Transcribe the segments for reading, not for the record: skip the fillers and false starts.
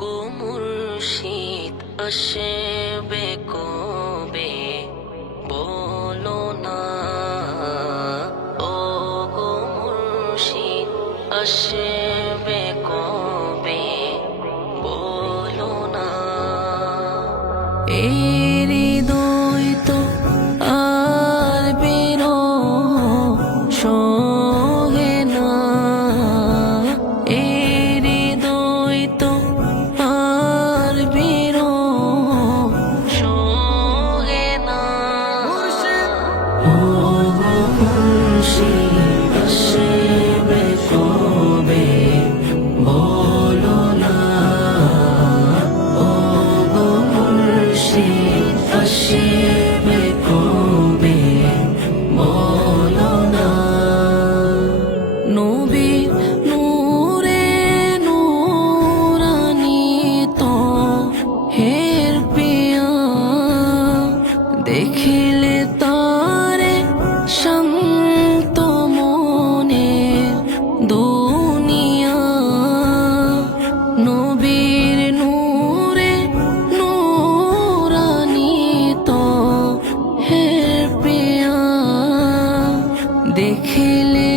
গো মুর্শিদ আসবে কবে বলো না, ও গো মুর্শিদ আসবে কবে বলো না। এই হৃদয় তো আর বিরহ সহে না, এই হৃদয় তো আর বিরহ সহে না। ও মুর্শিদ আসবে কবে বলো না, ও গো মুর্শিদ আসবে কবে বলো না। নবীর নূরে নূরান্বিত হের পিয়া, দেখিলে তারে শান্ত মনের দুনিয়া। নবীর নূরে নূরান্বিত হের পিয়া, দেখিলে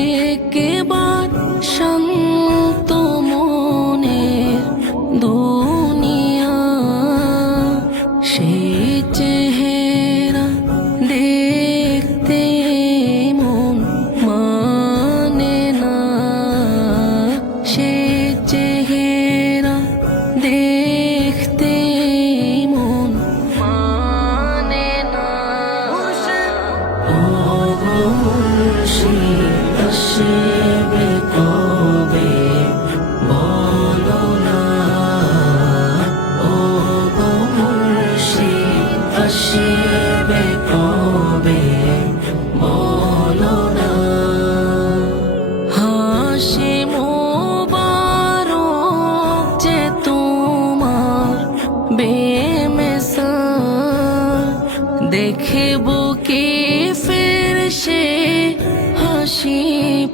কেবার শান্ত মনের দুনিয়া। সেই চেহারা দেখতে মন মানে না, সেই চেহারা দেখতে মন মানে না। ও গো মুর্শিদ আসবে কবে বলো না, ও গো মুর্শিদ আসবে কবে বলো না। হাসি মোবারক যে তোমার বেমিসাল, দেখিব কি ফের সে হাসি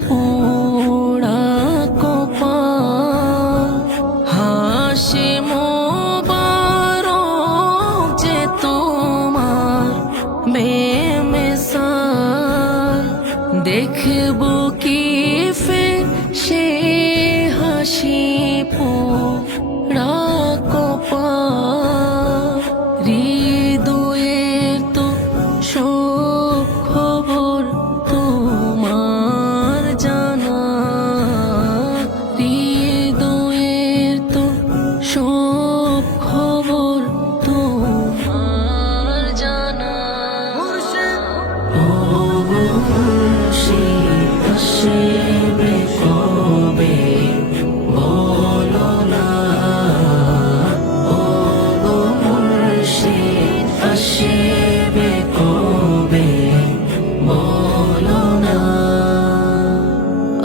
পোড়া কপাল। হাসি মোবারক যে তোমার বেমিসাল, দেখিব কি ফের সে হাসি পোড়া কপাল। হৃদয়ের তো সব খবর তোমার জানা, হৃদয়ের তো সব খবর তোমার জানা। ও গো মুর্শিদ আসবে কবে বলো না, ও গো মুর্শিদ আসবে কবে বলো না।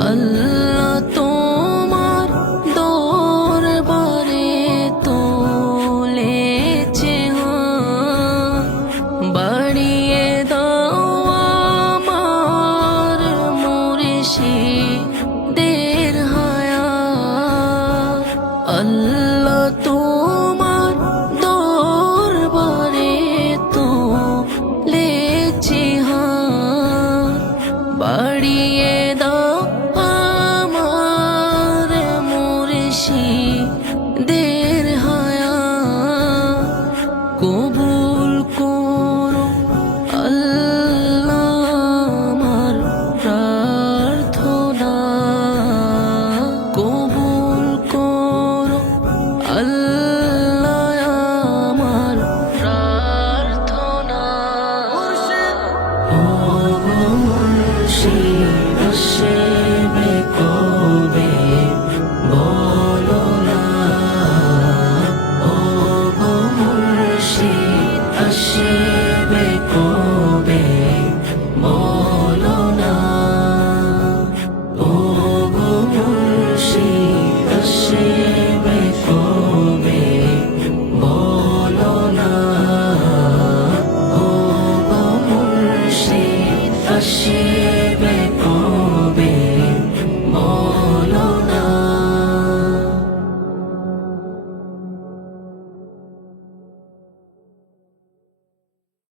আল্লাহ তোমার দরবারে তোলেছে হাত, বাড়িয়ে দাও আমার মুর্শিদের হায়াত। আল্লাহ তোমার দরবারে তোলেছে হাত, বাড়িয়ে দাও আমার মুর্শিদ